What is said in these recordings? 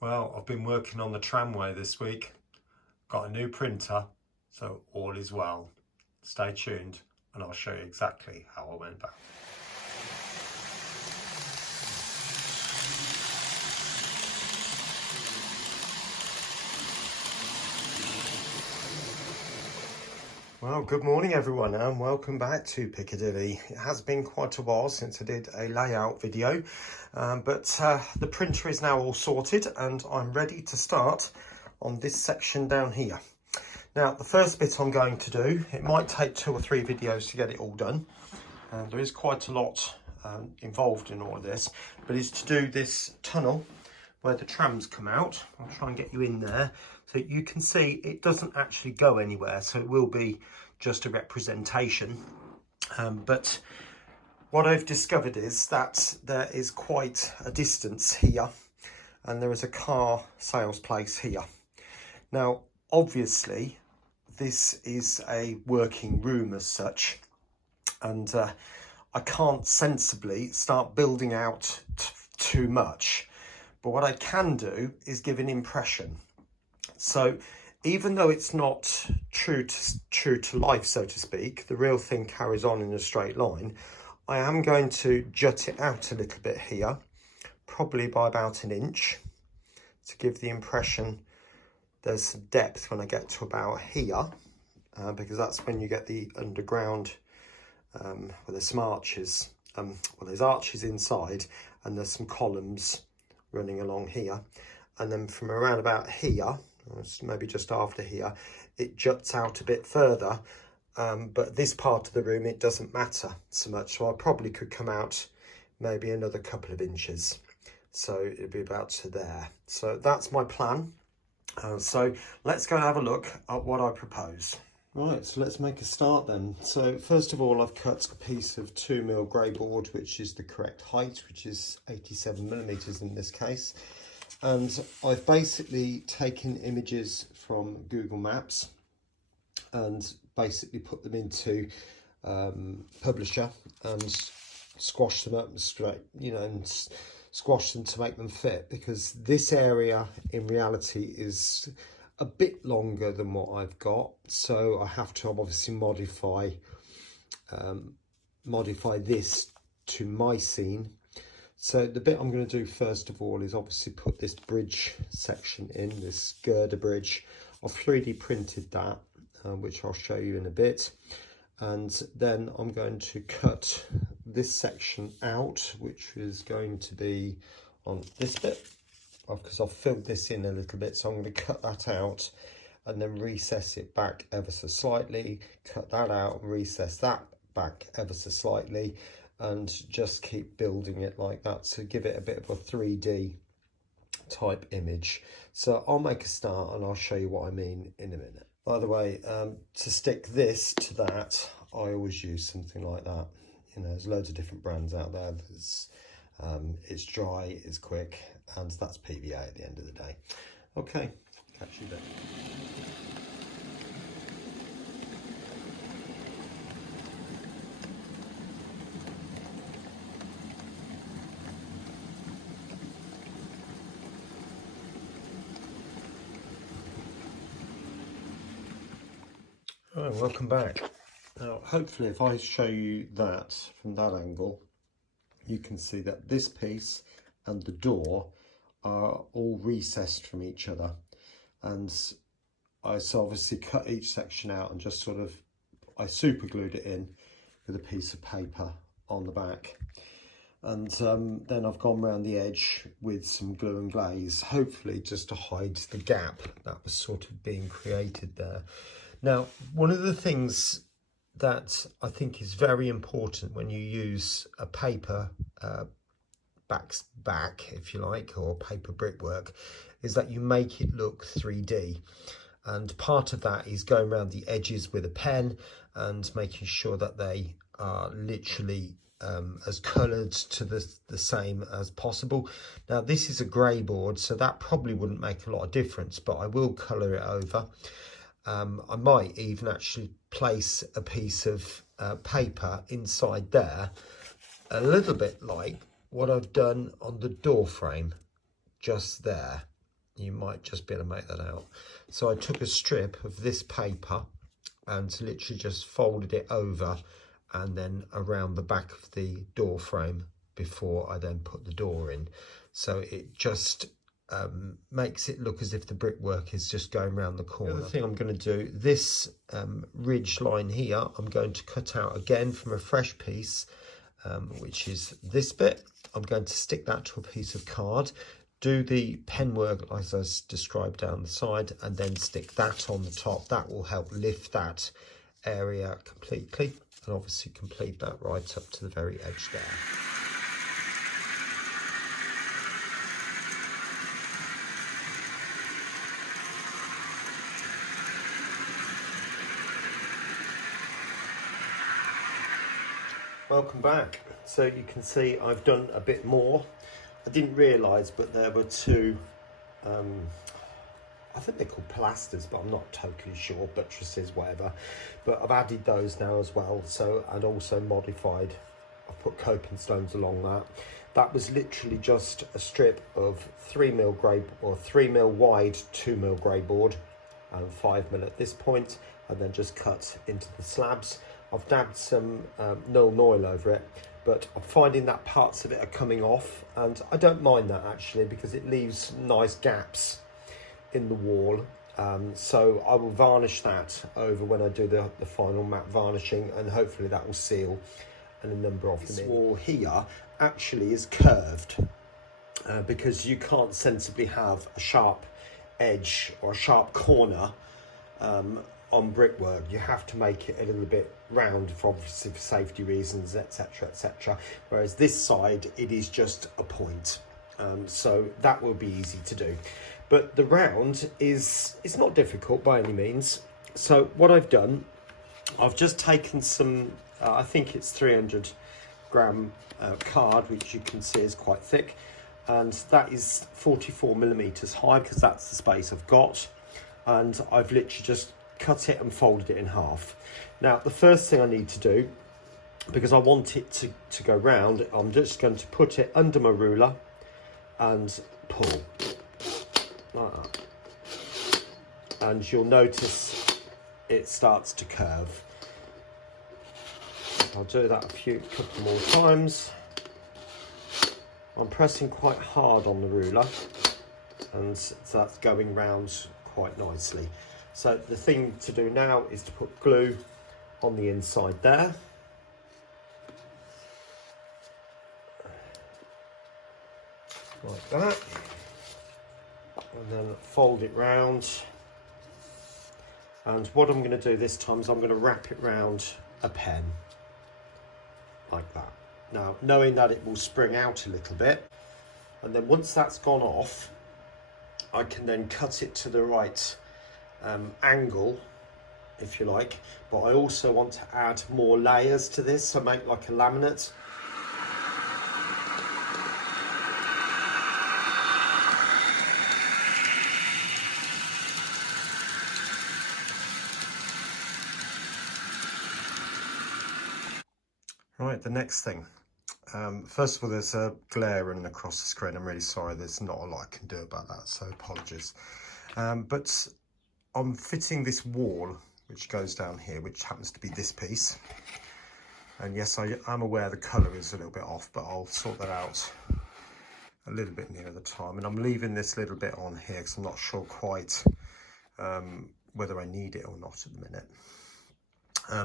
Well, I've been working on the tramway this week. Got a new printer, so all is well. Stay tuned and I'll show you exactly how I went about. Well, good morning everyone and welcome back to Piccadilly. It has been quite a while since I did a layout video, but the printer is now all sorted and I'm ready to start on this section down here. Now, the first bit I'm going to do, it might take 2 or 3 videos to get it all done. There is quite a lot involved in all of this, but it's to do this tunnel where the trams come out. I'll try and get you in there so you can see it doesn't actually go anywhere, so it will be just a representation. But what I've discovered is that there is quite a distance here and there is a car sales place here. Now, obviously, this is a working room as such, and I can't sensibly start building out too much. But what I can do is give an impression. So even though it's not true to life, so to speak, the real thing carries on in a straight line, I am going to jut it out a little bit here, probably by about 1 inch, to give the impression there's some depth when I get to about here, because that's when you get the underground, where there's some arches, well, there's arches inside and there's some columns running along here, and then from around about here, maybe just after here, it juts out a bit further, but this part of the room it doesn't matter so much, so I probably could come out maybe another couple of inches, so it'd be about to there. So that's my plan. So let's go and have a look at what I propose. Right, so let's make a start then. So first of all, I've cut a piece of 2mm grey board, which is the correct height, which is 87mm in this case. And I've basically taken images from Google Maps and basically put them into Publisher and squash them up straight, and squash them to make them fit, because this area in reality is a bit longer than what I've got, so I have to obviously modify this to my scene. So the bit I'm going to do first of all is obviously put this bridge section in, this girder bridge. I've 3D printed that, which I'll show you in a bit, and then I'm going to cut this section out, which is going to be on this bit, because I've filled this in a little bit, so I'm going to cut that out and then recess it back ever so slightly, cut that out and recess that back ever so slightly, and just keep building it like that to give it a bit of a 3D type image. So I'll make a start and I'll show you what I mean in a minute. By the way, to stick this to that, I always use something like that. There's loads of different brands out there. It's dry, it's quick, and that's PVA at the end of the day. Okay, catch you then. Right, welcome back. Now, hopefully if I show you that from that angle, you can see that this piece and the door are all recessed from each other. And I so obviously cut each section out and just I super glued it in with a piece of paper on the back. And then I've gone around the edge with some glue and glaze, hopefully just to hide the gap that was sort of being created there. Now, one of the things that I think is very important when you use a paper back, if you like, or paper brickwork, is that you make it look 3D. And part of that is going around the edges with a pen and making sure that they are literally as coloured to the same as possible. Now, this is a grey board, so that probably wouldn't make a lot of difference, but I will colour it over. I might even actually place a piece of paper inside there, a little bit like what I've done on the door frame just there. you might just be able to make that out. So I took a strip of this paper and literally just folded it over and then around the back of the door frame before I then put the door in. So it just makes it look as if the brickwork is just going around the corner. The other thing I'm going to do, this ridge line here, I'm going to cut out again from a fresh piece, which is this bit. I'm going to stick that to a piece of card, do the pen work as I described down the side, and then stick that on the top. That will help lift that area completely, and obviously complete that right up to the very edge there. Welcome back. So you can see I've done a bit more. I didn't realise, but there were two, I think they're called pilasters, but I'm not totally sure, buttresses, whatever. But I've added those now as well. So, and also modified, I've put coping stones along that. That was literally just a strip of 3mm grey, or 3mm wide 2mm grey board, and 5mm at this point, and then just cut into the slabs. I've dabbed some oil over it, but I'm finding that parts of it are coming off, and I don't mind that actually, because it leaves nice gaps in the wall. So I will varnish that over when I do the final matte varnishing, and hopefully that will seal and a number of them in. This wall here actually is curved because you can't sensibly have a sharp edge or a sharp corner on brickwork. You have to make it a little bit round for obviously for safety reasons, etc, etc, whereas this side it is just a point, so that will be easy to do. But the round it's not difficult by any means. So what I've done, I've just taken some I think it's 300 gram card, which you can see is quite thick, and that is 44mm high because that's the space I've got, and I've literally just cut it and folded it in half. Now the first thing I need to do, because I want it to go round, I'm just going to put it under my ruler and pull like that, and you'll notice it starts to curve. I'll do that a couple more times. I'm pressing quite hard on the ruler, and so that's going round quite nicely. So the thing to do now is to put glue on the inside there. Like that. And then fold it round. And what I'm going to do this time is I'm going to wrap it round a pen. Like that. Now, knowing that it will spring out a little bit. And then once that's gone off, I can then cut it to the right angle, if you like, but I also want to add more layers to this, so make like a laminate. Right, the next thing. First of all, there's a glare running across the screen. I'm really sorry, there's not a lot I can do about that, so apologies. But I'm fitting this wall which goes down here, which happens to be this piece. And yes, I'm aware the colour is a little bit off, but I'll sort that out a little bit nearer the time. And I'm leaving this little bit on here because I'm not sure quite whether I need it or not at the minute.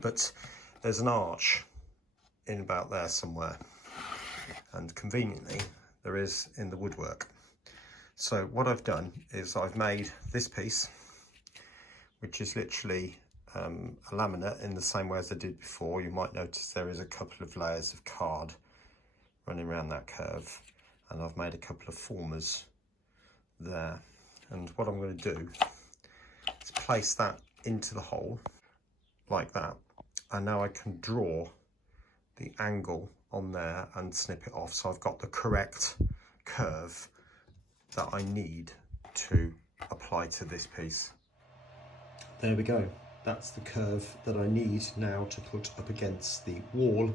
But there's an arch in about there somewhere, and conveniently there is in the woodwork. So what I've done is I've made this piece, which is literally a laminate in the same way as I did before. You might notice there is a couple of layers of card running around that curve, and I've made a couple of formers there. And what I'm going to do is place that into the hole like that, and now I can draw the angle on there and snip it off, so I've got the correct curve that I need to apply to this piece. There we go, that's the curve that I need now to put up against the wall,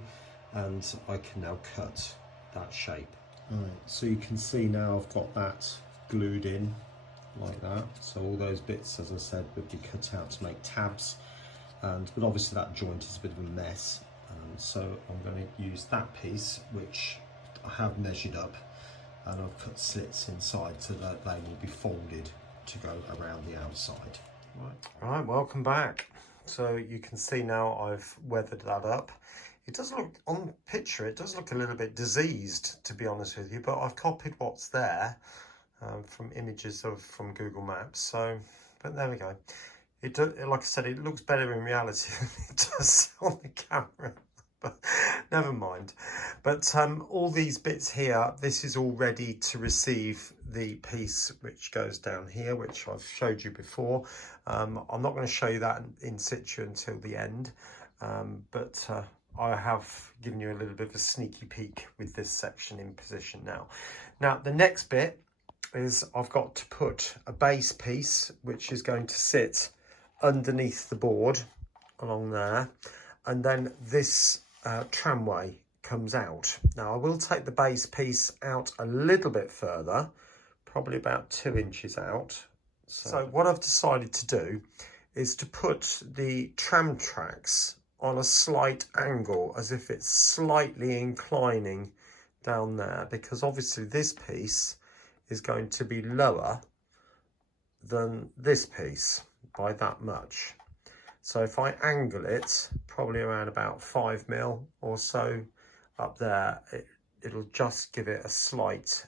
and I can now cut that shape. Right, so you can see now I've got that glued in like that. So all those bits, as I said, would be cut out to make tabs, but obviously that joint is a bit of a mess. So I'm going to use that piece, which I have measured up, and I've cut slits inside so that they will be folded to go around the outside. Right, welcome back. So you can see now I've weathered that up. It does look, on the picture, it does look a little bit diseased, to be honest with you, but I've copied what's there from images from Google Maps. So, but there we go. It does, like I said, it looks better in reality than it does on the camera. But never mind. But all these bits here, this is all ready to receive the piece which goes down here, which I've showed you before. I'm not going to show you that in situ until the end, but I have given you a little bit of a sneaky peek with this section in position now. Now the next bit is I've got to put a base piece which is going to sit underneath the board along there, and then this tramway comes out. Now I will take the base piece out a little bit further, probably about 2 inches out. So what I've decided to do is to put the tram tracks on a slight angle, as if it's slightly inclining down there, because obviously this piece is going to be lower than this piece by that much. So if I angle it probably around about 5 mil or so up there, it'll just give it a slight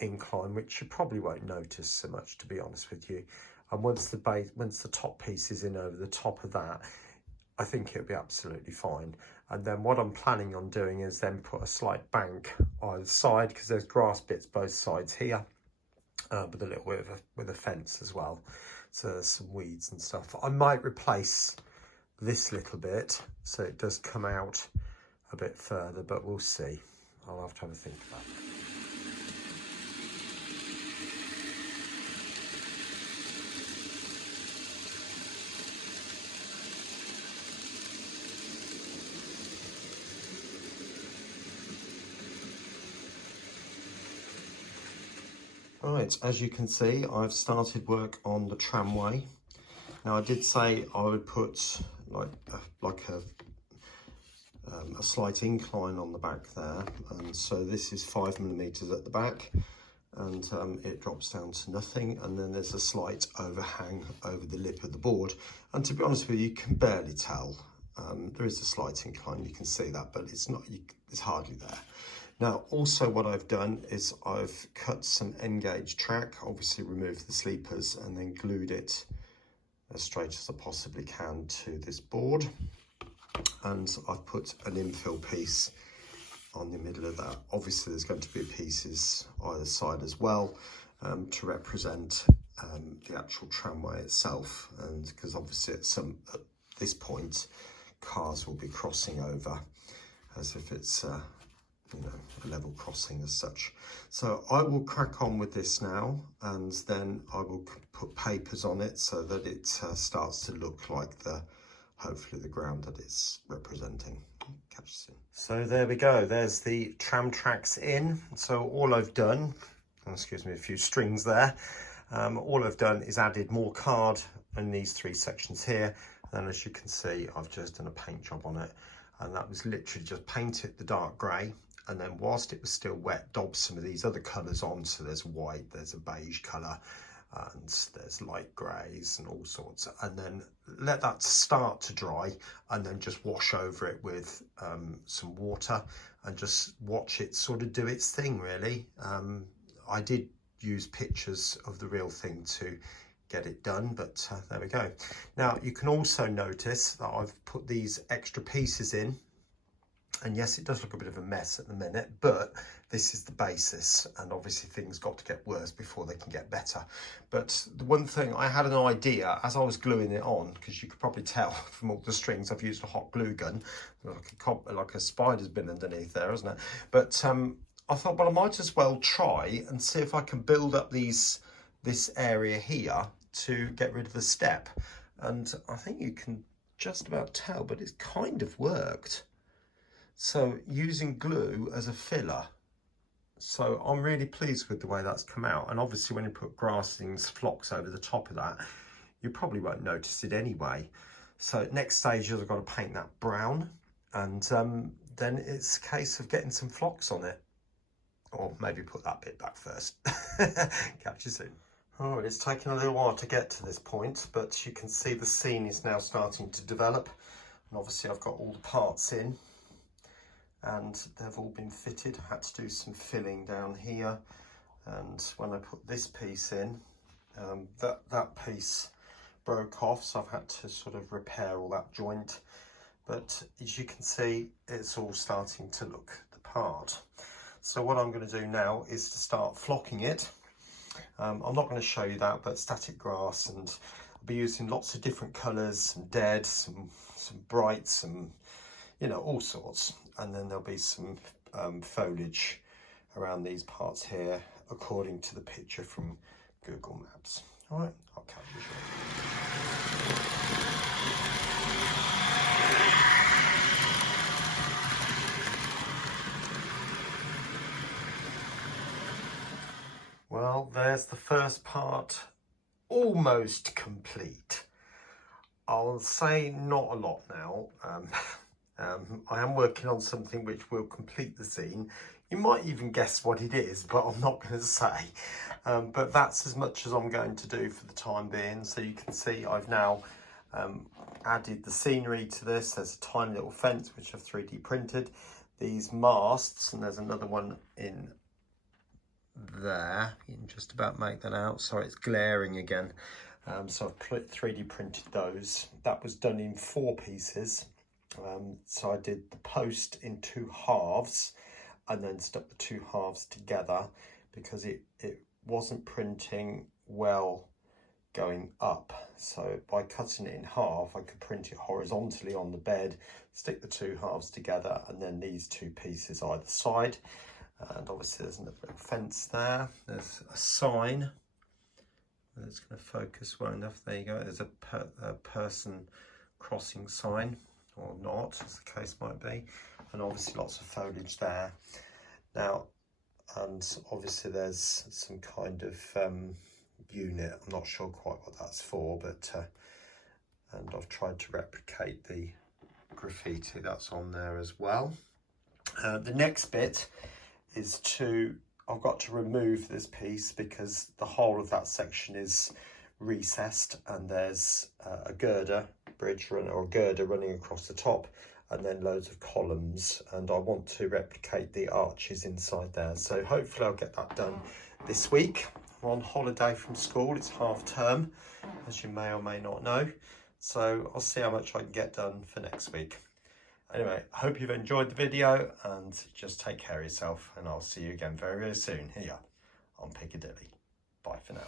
incline, which you probably won't notice so much, to be honest with you. And once the top piece is in over the top of that, I think it'll be absolutely fine. And then what I'm planning on doing is then put a slight bank either side, because there's grass bits both sides here, with a little bit with a fence as well. So there's some weeds and stuff. I might replace this little bit so it does come out a bit further, but we'll see. I'll have to have a think about it. Right, as you can see, I've started work on the tramway. Now I did say I would put like a slight incline on the back there, and so this is 5mm at the back, and it drops down to nothing, and then there's a slight overhang over the lip of the board, and to be honest with you, you can barely tell. There is a slight incline, you can see that, but it's hardly there. Now, also what I've done is I've cut some N gauge track, obviously removed the sleepers, and then glued it as straight as I possibly can to this board. And I've put an infill piece on the middle of that. Obviously there's going to be pieces either side as well, to represent the actual tramway itself, and because obviously at this point cars will be crossing over as if it's you know, a level crossing as such. So I will crack on with this now, and then I will put papers on it so that it starts to look like hopefully the ground that it's representing. Catch you soon. So there we go, there's the tram tracks in. So all I've done, excuse me, a few strings there, all I've done is added more card in these 3 sections here, and then as you can see I've just done a paint job on it, and that was literally just painted the dark grey, and then whilst it was still wet, daub some of these other colours on. So there's white, there's a beige colour, and there's light greys and all sorts, and then let that start to dry, and then just wash over it with some water and just watch it sort of do its thing, really. I did use pictures of the real thing to get it done, but there we go. Now you can also notice that I've put these extra pieces in, and yes, it does look a bit of a mess at the minute, but this is the basis, and obviously things got to get worse before they can get better. But the one thing, I had an idea as I was gluing it on, because you could probably tell from all the strings I've used a hot glue gun, like a spider's been underneath there, isn't it? But I thought, well, I might as well try and see if I can build up this area here to get rid of the step. And I think you can just about tell, but it's kind of worked. So using glue as a filler So I'm really pleased with the way that's come out. And obviously when you put grasslings, flocks over the top of that, you probably won't notice it anyway. So next stage is I've got to paint that brown, and then it's a case of getting some flocks on it. Or maybe put that bit back first. Catch you soon. Oh, it's taken a little while to get to this point, but you can see the scene is now starting to develop. And obviously I've got all the parts in and they've all been fitted. I had to do some filling down here. And when I put this piece in, that piece broke off, so I've had to sort of repair all that joint. But as you can see, it's all starting to look the part. So what I'm going to do now is to start flocking it. I'm not going to show you that, but static grass, and I'll be using lots of different colours, some dead, some bright, some, you know, all sorts. And then there'll be some foliage around these parts here, according to the picture from Google Maps. All right, I'll catch you shortly. Well, there's the first part almost complete. I'll say not a lot now. I am working on something which will complete the scene. You might even guess what it is, but I'm not going to say. But that's as much as I'm going to do for the time being. So you can see I've now added the scenery to this. There's a tiny little fence which I've 3D printed. These masts, and there's another one in there. You can just about make that out. Sorry, it's glaring again. So I've 3D printed those. That was done in 4 pieces. So I did the post in 2 halves and then stuck the 2 halves together because it wasn't printing well going up. So by cutting it in half, I could print it horizontally on the bed, stick the 2 halves together, and then these 2 pieces either side. And obviously there's another little fence there. There's a sign. It's going to focus well enough. There you go. There's a person crossing sign, or not, as the case might be. And obviously lots of foliage there. Now, and obviously there's some kind of unit. I'm not sure quite what that's for, but and I've tried to replicate the graffiti that's on there as well. The next bit is I've got to remove this piece because the whole of that section is recessed, and there's a girder running across the top, and then loads of columns, and I want to replicate the arches inside there. So hopefully I'll get that done this week. I'm on holiday from school, it's half term, as you may or may not know. So I'll see how much I can get done for next week. Anyway, I hope you've enjoyed the video, and just take care of yourself, and I'll see you again very, very soon here on Piccadilly. Bye for now.